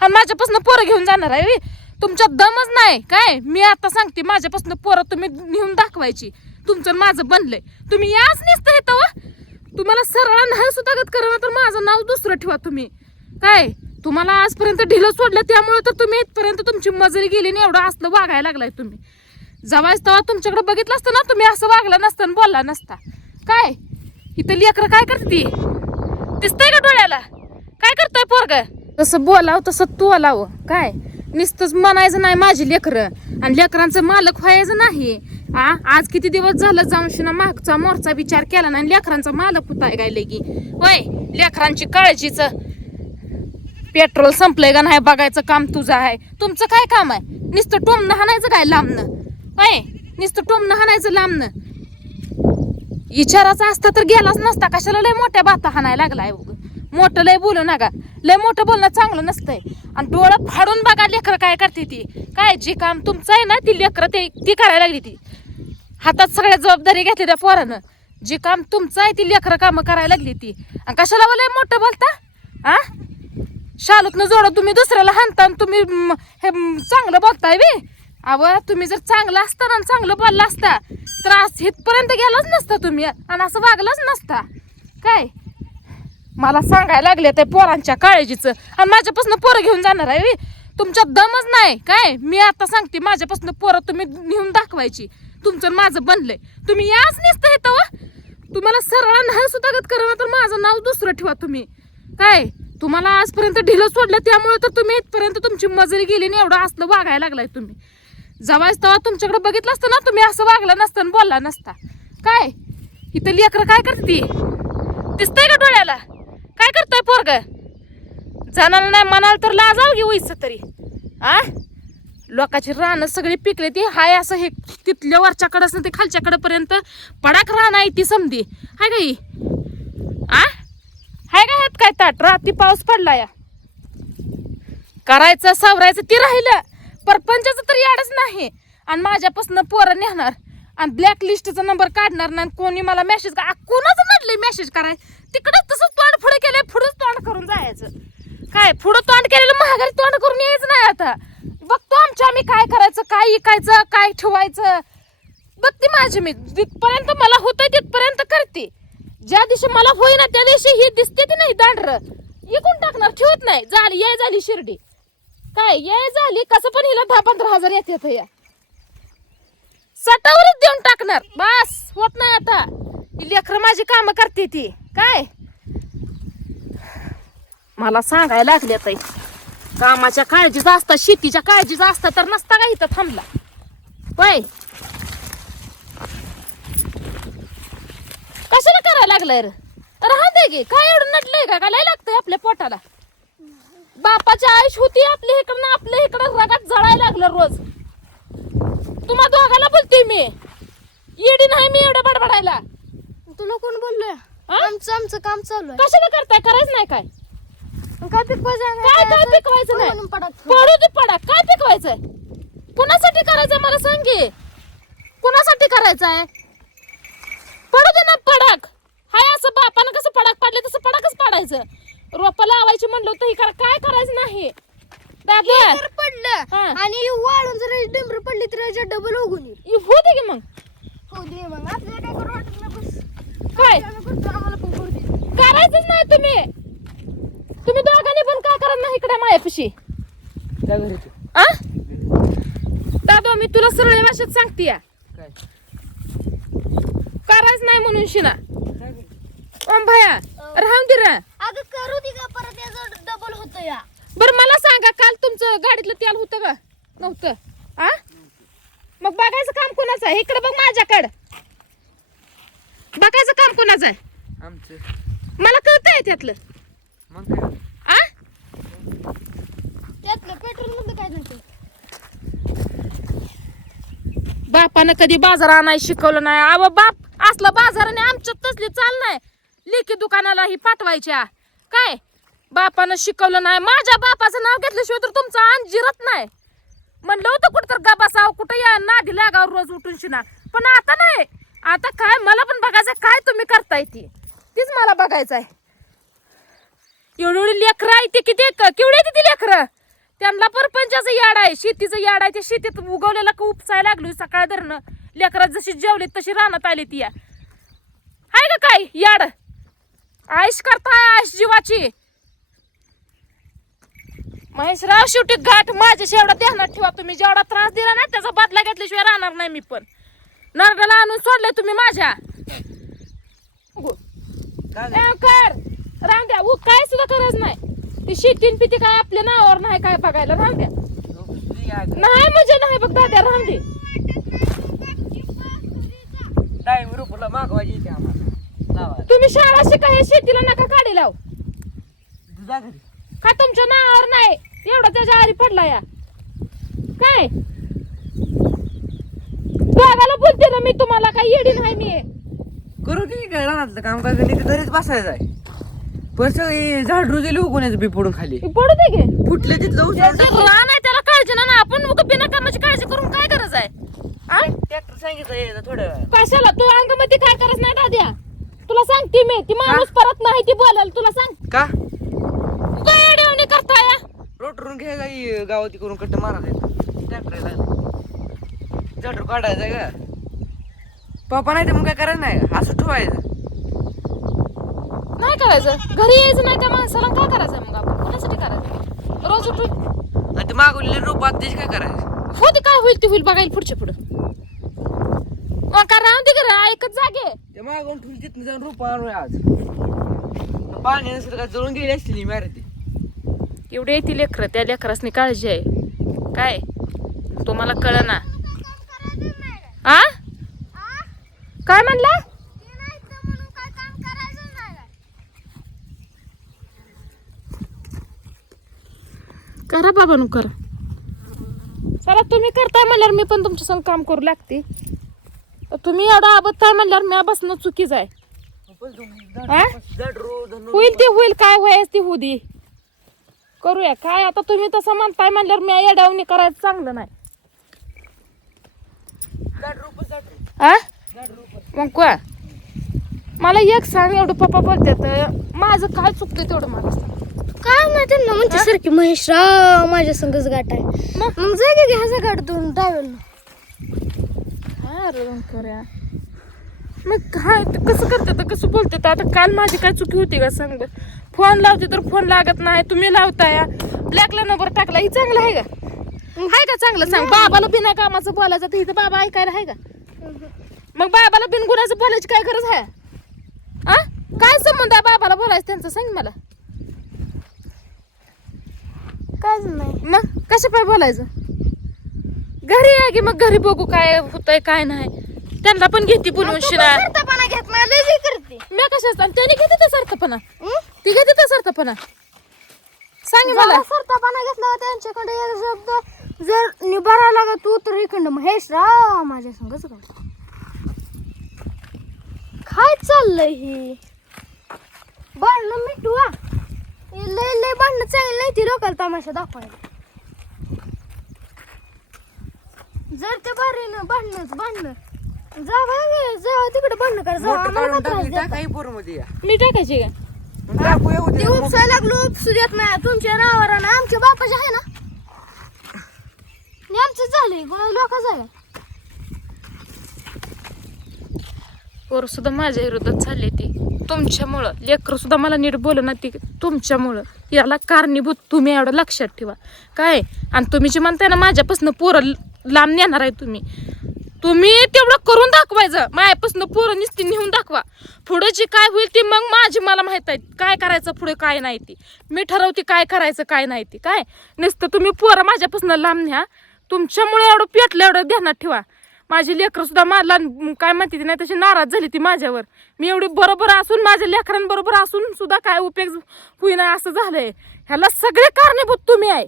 आणि माझ्यापासून पोरं घेऊन जाणार आहे. तुमच्यात दमच नाही काय. मी आता सांगते माझ्यापासून पोरं तुम्ही नेऊन दाखवायची. तुमचं माझं बनलंय. तुम्ही याच नसतं येतं वा. तुम्हाला सरळ नाही सुद्धा करा तर माझं नाव दुसरं ठेवा तुम्ही काय. तुम्हाला आजपर्यंत ढिलं सोडलं त्यामुळे तर तुम्ही इथपर्यंत तुमची मजुरी गेली नाही. एवढं असलं वागायला लागलाय तुम्ही. जवायच तेव्हा तुमच्याकडे बघितलं असतं ना तुम्ही असं वागला नसतं आणि बोलला नसता काय. इथं लेकरं काय करते दिसतंय का डोळ्याला. काय करतोय पोरग. तसं बोलावं तसं तोलावं काय. नुसतंच म्हणायचं नाही माझी लेकरं आणि लेकरांचं मालक व्हायचं नाही. आज किती दिवस झालं जाऊन शिना मागचा मोरचा विचार केला नाही. लेकरांचा मालक होताय गायले की होय. लेकरांची काळजीच पेट्रोल संपलंय का नाही बघायचं काम तुझं आहे. तुमचं काय काम आहे. नुसतं टोमनं हाणायचं काय लांबनं होय. नुसतं टोमनं हाणायचं लांबनं. विचाराचा असता तर गेलाच नसता. कशाला लय मोठ्या बाता हाणायला लागलाय. मोठं लय बोलू नका. लय मोठं बोलणं चांगलं नसतंय. आणि डोळं फाडून बघा लेकरं काय करते ती काय. जे काम तुमचं आहे ना ती लेकरं ती करायला लागली. ती हातात सगळ्या जबाबदारी घेतली त्या पोरानं. जे काम तुमचं आहे ती लेकरं कामं करायला लागली ती. आणि कशाला लय मोठं बोलता. शालूतनं जोडं तुम्ही दुसऱ्याला हाणता आणि तुम्ही हे चांगलं बोलताय बे. अव तुम्ही जर चांगलं असता ना चांगलं बोलला असता तर आज इथपर्यंत गेलाच नसता तुम्ही आणि असं वागलाच नसता काय. मला सांगायला लागले ते पोरांच्या काळजीचं आणि माझ्यापासून पोरं घेऊन जाणार आहे. तुमच्यात दमच नाही काय. मी आता सांगते माझ्यापासून पोरं तुम्ही नेऊन दाखवायची. तुमचं माझं बनलंय. तुम्ही याच नसतं येतं वा. तुम्हाला सरळ नाही सुद्धा करा तर माझं नाव दुसरं ठेवा तुम्ही काय. तुम्हाला आजपर्यंत ढिलं सोडलं त्यामुळे तर तुम्ही इथपर्यंत तुमची मजुरी गेली नाही. एवढं असलं वागायला लागलाय तुम्ही. जवायच तेव्हा तुमच्याकडे बघितलं असतं ना तुम्ही असं वागला नसतं आणि बोलला नसता काय. इथं लेकरं काय करते दिसतंय का डोळ्याला. काय करतोय पोरग. जाणार नाही म्हणाल तर लाजाव घेऊ इथं तरी. लोकांची रानं सगळी पिकले ती हाय असं हे तिथल्या वरच्याकडं असं ते खालच्याकडपर्यंत पडाक राहणं आहे ती समधी हाय गाई. हाय का ह्यात काय ताट. रात्री पाऊस पडला या करायचं सावरायचं ती राहिलं. परपंचाचं तर याडच नाही. आणि माझ्यापासून पोरं नेणार आणि ब्लॅक लिस्टचा नंबर काढणार नाही. कोणी मला मेसेज कोणाचं नडले मेसेज कराय. तिकडं तसंच तोंड पुढे केलंय. पुढंच तोंड करून जायचं काय. पुढं तोंड केलेलं महागारी तोंड करून यायचं नाही. आता बघतो आमच्या आम्ही काय करायचं काय इकायचं काय ठेवायचं बघते माझी मी. जिथपर्यंत मला होतंय तिथपर्यंत करते. ज्या दिवशी मला होईना त्या दिवशी ही दिसते ती नाही दांडर इकून टाकणार ठेवत नाही. झाली ये झाली शिर्डी काय ये झाली कसं पण हिला 10-15 हजार येतात या सटावरच देऊन टाकणार. बस होत नाही आता. ही लेकरं माझी कामं करते ती काय. मला सांगायला लागले ताई कामाच्या काळजीचा असता शेतीच्या काळजीचा असता तर नसता का इथं थांबला होय. कशाला करायला लागलंय राहा दे गे. काय एवढं नटलंय का काय लागतंय आपल्या पोटाला. बापाची आयुष होती आपल्या इकडनं आपल्या इकडं रगात जळायला लागलं रोज. तुम्हा दोघाला बोलते मी येडी नाही मी एवढं बडबडायला. तुला कोण बोललोय. आमचं काम चालू आहे. कशाला करताय करायचं नाही काय. काय पिकवायचं काय काय पिकवायचं नाही. पडू दे पडा. काय पिकवायचंय कुणासाठी करायचंय मला सांग की. कुणासाठी करायचंय पडू दे ना पडाक. हाय असं बापानं कसं पडाक पाडले तसं पडाकच पाडायचं. रोपं लावायची म्हणलं तर ही काय करायचं नाही. जर पडलं आणि वाळून जर डिंबर पडली तर डबल उगून येईल. हो दे की मग. हो दे मग आपल्याला काय करू वाटत नाही. बस काय आम्हाला पण करू दे. करायचंच नाही तुम्ही. तुम्ही दोघांनी पण काय करत नाही इकडे मायापाशी. दादा मी तुला सरळ भाषेत सांगते या करायच नाही म्हणून शिना. ओम भया राहून दे रे. अगं करू दे का परत याचं डबल होतं या. बरं मला सांगा काल तुमचं गाडीतलं तेल होतं का नव्हतं. मग बघायचं काम कोणाचं आहे. इकडे बघ माझ्याकडं बघायचं काम कोणाचं आहे. आमचं मला कळतंय त्यातलं. मग काय त्यातलं पेट्रोल मधलं काय नव्हतं. बापानं कधी बाजार आणाय शिकवलं नाही. अव बाप असला बाजाराने आमच्यात तसली चाल नाही. लेखी दुकानाला ही पाठवायच्या काय. बापानं शिकवलं नाही. माझ्या बापाचं नाव घेतल्याशिवाय तर तुमचा आण जिरत नाही. म्हणलं होतं कुठं तर गबासाव कुठं या नादी लागावर रोज उठून शिना. पण आता नाही. आता काय मला पण बघायचं काय तुम्ही करताय तीच मला बघायचं आहे. एवढी लेकरं आहे ते किती केवढी ती लेकरं त्यांना परपंचाचं याड आहे, शेतीचं याड आहे. त्या शेतीत उगवलेला का उपसायला लागलो सकाळ धरणं. लेकरात जशी जेवली तशी रानात आली ती हाय का काय याड. आयश करताय आयश जीवाची. महेशराव शेवटी गाठ माझ्याशी एवढा ध्यानात ठेवा. तुम्ही जेवढा त्रास दिला ना त्याचा बदला घेतल्याशिवाय राहणार नाही मी पण. नरडाला आणून सोडलंय तुम्ही माझ्या. कर राहून द्या. काय सुद्धा गरज नाही. ती शेतीन पिती काय आपल्या नावावर नाही काय बघायला. राहून द्या. नाही म्हणजे नाही बघ दाद्या राहून दे. तुम्ही शाळा शिका हे शेतीला नका काढी लाव. का तुमच्या नावावर नाही एवढा त्याच्या आरी पडला या काय. बघायला बोलते ना मी तुम्हाला. काही येडी नाही मी. करू की काय रानातलं काम काय नाही घरीच बसायचं आहे. पण सगळी झाड रोजेली उगवण्याचं बी पडून खाली पडू दे गे. फुटले तिथलं रान आहे त्याला काळजी ना. आपण उगा बिना कामाची काळजी करून काय गरज आहे. ट्रॅक्टर सांगितलं थोड्या वेळा. कशाला तू अंगामध्ये काय करत नाही दाद्या. तुला सांगते मी ती माणूस परत नाही ती बोलाल. तुला सांग का काय अडवणी करताय. रोटरून घ्या काही गावाती करून कट्ट मारायचं ट्रॅक्टर झाडू काढायचं का पप्पा नाही तर मग काय करायचं नाही असं ठेवायचं. नाही करायचं. घरी यायचं नाही त्या माणसाला काय करायचं मग आपण कोणासाठी करायचं. रोज उठून आणि ते मागवलेले रोप आधीच काय करायचं. हो ते काय होईल ते होईल बघायला पुढच्या पुढं. का राहून दे घरा एकच जागे. ते मागवून ठेवली तिथून जाऊन रोप आणूया आज. पाणी नसेल का जळून गेली असली मारती. एवढे येते लेकरं. त्या लेकरासनी काळजी आहे काय तुम्हाला कळ ना. आ काय म्हणला. करा बाबा नु करा. चला तुम्ही करताय म्हणल्यावर मी पण तुमच्या संग काम करू लागते. तुम्ही एवढा आबदताय म्हणल्यावर मी बसणं चुकीच आहे. होईल ते होईल. काय व्हायच ते होऊ दे. करूया काय आता. तुम्ही तसं म्हणताय म्हणल्यावर मी येड्यावणी करायचं चांगलं नाही. मग का मला एक सांग. एवढं पप्पा बोलतात माझं काय चुकतं तेवढं मला सांग. काय नाही त्यांना म्हणते सारखी महेशराव माझ्या संगच गाठ आहे. मग जागे घ्यायचा गाठ दोन ड्रायव्हरला. मग काय कसं करतात कसं बोलतात. आता काल माझी काय चुकी होती का सांग बर. फोन लावते तर फोन लागत नाही. तुम्ही लावताय ब्लॅकला नंबर टाकला. ही चांगलं आहे का. आहे का चांगलं सांग. बाबाला बिना कामाचं बोलायचं तर इथं बाबा ऐकायला आहे का. मग बाबाला बिनगुणाचं बोलायची काय गरज आहे. काय संबंध आहे बाबाला बोलायचं त्यांचं सांग मला. कायच नाही. मग कशा पाय बोलायचं. घरी आहे की मग घरी बघू काय होतंय काय नाही. त्यांना पण घेते बोलवून शिरा. सरतापणा घेत नाही लय करते. मी कशा त्याने घेते तर सरतपणा. ती घेते तर सरतपणा. सांग मला. सरतापणा घेतला त्यांच्याकडे एक शब्द जर निभारा लागा तू तर इकडं महेशराव माझ्या संगच गाठ. काय चाललंय ही भांडणं मिटवा. लय लय भांडणं चांगली नाही ती लोकांना तमाशा दाखवायला. जर ते भारीनं भांडणं जा तिकडे भांडणं करा. जा आम्हाला का त्रास देता? काही पोर मध्ये या मी टाकायची का. ते उपसायला लागलो उपसू देत नाही. तुमच्या नावावर आणि आमच्या बापाचे आहे ना. आमचं झालंय लोकांचं आहे. पोर सुद्धा माझ्या विरोधात चालले ती तुमच्यामुळं. लेकर सुद्धा मला नीट बोल ना ती तुमच्यामुळं. याला कारणीभूत तुम्ही एवढं लक्षात ठेवा काय. आणि तुम्ही जे म्हणताय ना माझ्यापासून पोरं लांब नेणार आहे तुम्ही तेवढं करून दाखवायचं. माझ्यापासून पोरं नुसती नेऊन दाखवा. पुढे जी काय होईल ती मग माझी मला माहित आहे काय करायचं पुढे काय नाही ती. मी ठरवते काय करायचं काय नाही ती काय. नुसतं तुम्ही पोरं माझ्यापासून लांब न्या. तुमच्यामुळे एवढं पेटलं एवढं ध्यानात ठेवा. माझी लेकरं सुद्धा मला काय म्हणते ती नाही तशी नाराज झाली ती माझ्यावर. मी एवढी बरोबर असून माझ्या लेकरांबरोबर असून सुद्धा काय उपयोग होईना असं झालंय. ह्याला सगळे कारणीभूत तुम्ही आहे.